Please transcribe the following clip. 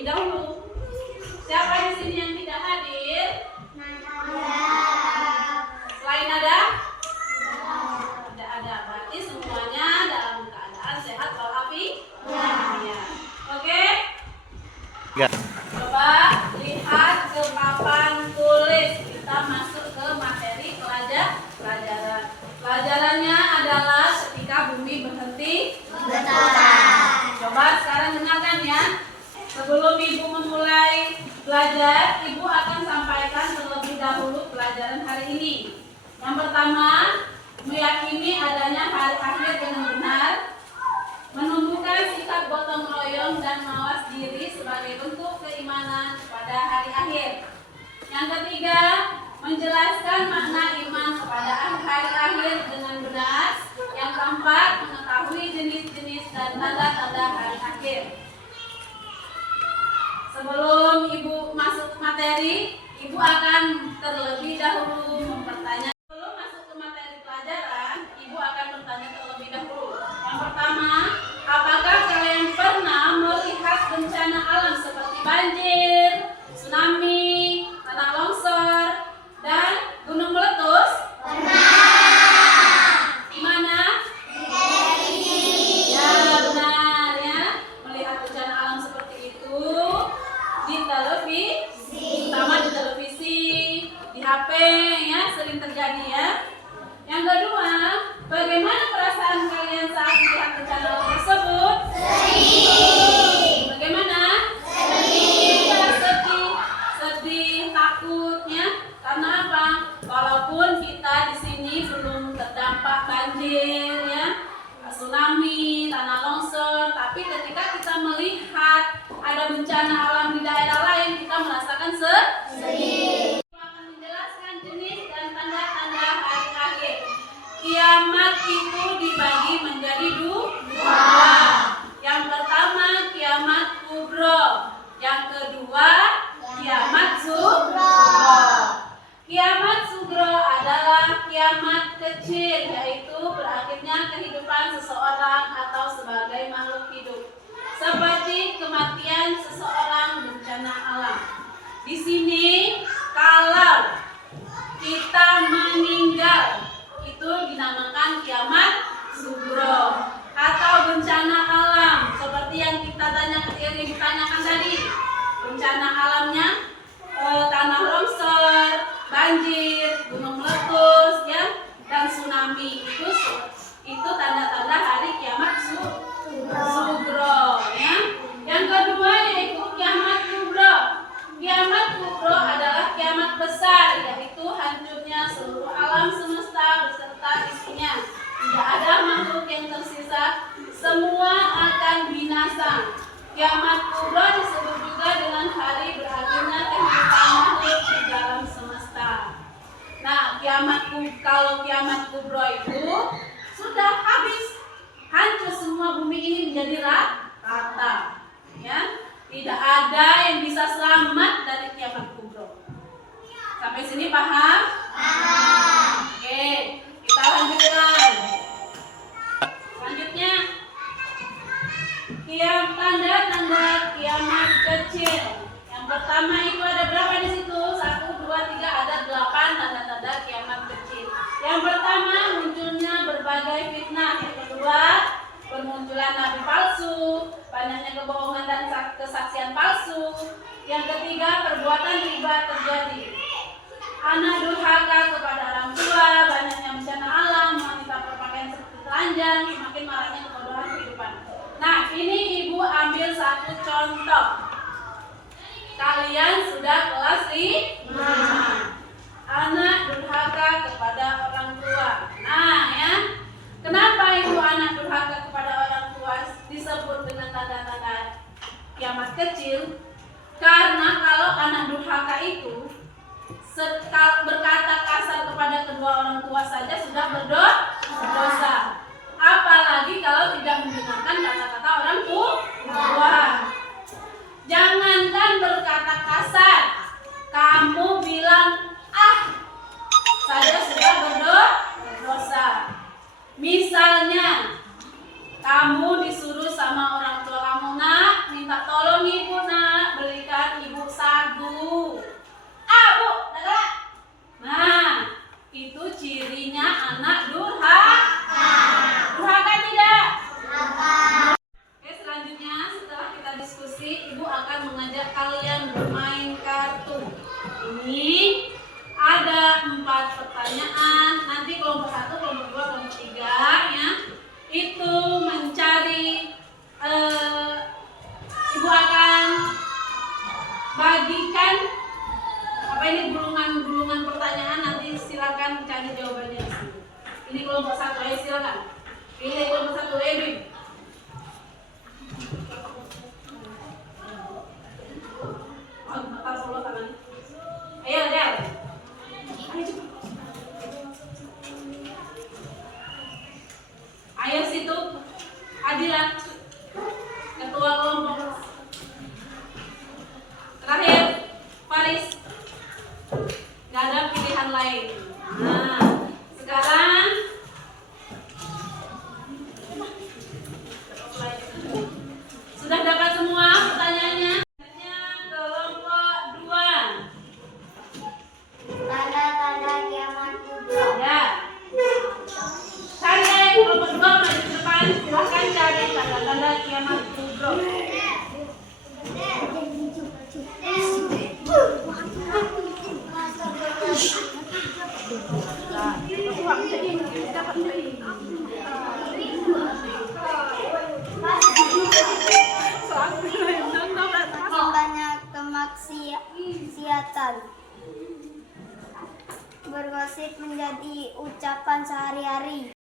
terlebih dahulu. Siapa di sini yang tidak hadir? Selain ada? Tidak ada. Berarti semuanya dalam keadaan sehat walafiat. Oke? Coba lihat ke papan tulis. Kita masuk ke materi pelajaran. Pelajarannya adalah ketika bumi berhenti berputar. Coba sekarang dengarkan ya. Sebelum ibu memulai belajar, ibu akan sampaikan terlebih dahulu pelajaran hari ini. Yang pertama, meyakini adanya hari akhir dengan benar, menumbuhkan sikap gotong royong dan mawas diri sebagai bentuk keimanan pada hari akhir. Yang ketiga, menjelaskan makna iman kepada hari akhir dengan benar. Yang keempat, mengetahui jenis-jenis dan tanda-tanda hari akhir. Sebelum ibu masuk materi, ibu akan terlebih dahulu mempertanyakan. Sebelum masuk ke materi pelajaran, ibu akan bertanya terlebih dahulu. Yang pertama, apakah kalian pernah melihat bencana alam seperti banjir, tsunami, tanah longsor, dan gunung meletus? Pernah. Di mana? Ya, benar ya. Melihat bencana alam seperti itu di televisi, utama di televisi, di HP ya, sering terjadi ya. Yang kedua, bagaimana perasaan kalian saat melihat bencana alam tersebut? Sedih. Bagaimana? Sedih. Ya, sedih, takutnya. Karena apa? Walaupun kita di sini belum terdampak banjir ya, tsunami, tanah longsor, tapi ketika kita melihat ada bencana alam di daerah lain, kita merasakan sedih. Akan menjelaskan jenis dan tanda-tanda hari akhir. Kiamat itu dibagi menjadi dua. Yang pertama kiamat kubro, yang kedua kiamat sugro. Kiamat sugro adalah kiamat kecil, yaitu berakhirnya kehidupan seseorang atau sebagai makhluk hidup, seperti kematian seseorang bencana alam. Di sini kalau kita meninggal itu dinamakan kiamat sugro atau bencana alam, seperti yang ditanyakan tadi. Bencana alamnya tanah longsor, banjir, gunung meletus ya, dan tsunami. Itu tanda-tanda hari kiamat sugro ya. Yang kedua yaitu kiamat kubro. Kiamat kubro adalah kiamat besar, yaitu hancurnya seluruh alam semesta beserta isinya. Tidak ada makhluk yang tersisa, semua akan binasa. Kiamat kubro disebut juga dengan hari berakhirnya kehidupan makhluk di dalam semesta. Nah, kalau kiamat kubro itu sudah habis, hancur semua bumi ini menjadi rata, ya. Tidak ada yang bisa selamat dari kiamat kubro. Sampai sini paham? Paham. Oke, kita lanjutkan. Selanjutnya, tanda-tanda kiamat kecil. Yang pertama itu ada berapa di situ? 1, 2, 3, ada 8 tanda-tanda kiamat kecil. Yang pertama, munculnya berbagai fitnah. Yang kedua, bermunculan nabi palsu, banyaknya kebohongan dan kesaksian palsu. Yang ketiga, perbuatan riba terjadi. Anak durhaka kepada orang tua, banyaknya bencana alam, wanita berpakaian seperti telanjang, semakin maraknya kebodohan kehidupan. Nah, ini ibu ambil satu contoh. Kalian sudah kelas 5. Anak durhaka kepada orang tua. Nah ya, kenapa ibu anak durhaka kepada orang tua disebut dengan tanda-tanda kiamat kecil? Karena kalau anak durhaka itu berkata kasar kepada kedua orang tua saja sudah berdosa. Apalagi kalau tidak mendengarkan kata-kata orang tua. Jangankan berkata kasar, kamu bilang saja sudah berdosa. Misalnya kamu disuruh sama orang tua kamu, nak, minta tolong ibu nak ibu akan mengajak kalian bermain kartu. Ini ada 4 pertanyaan. Nanti kelompok 1, kelompok 2, kelompok 3 ya. Itu mencari ibu akan bagikan apa ini gulungan pertanyaan. Nanti silakan cari jawabannya di sini. Ini kelompok 1, ayo silakan. Pilih kelompok 1, Edwin. Ayo, Del. Ayo situ, Adila, ketua kelompok. Terakhir, Faris. Gak ada pilihan lain. Nah, sekarang sudah dapat semua pertanyaannya? Kelompok 2. Tanda-tanda kiamat kubro. Ya. Cari kelompok 2 maju ke depan. Silahkan cari tanda-tanda kiamat kubro. Banyak kemaksiatan. Bergosip menjadi ucapan sehari-hari.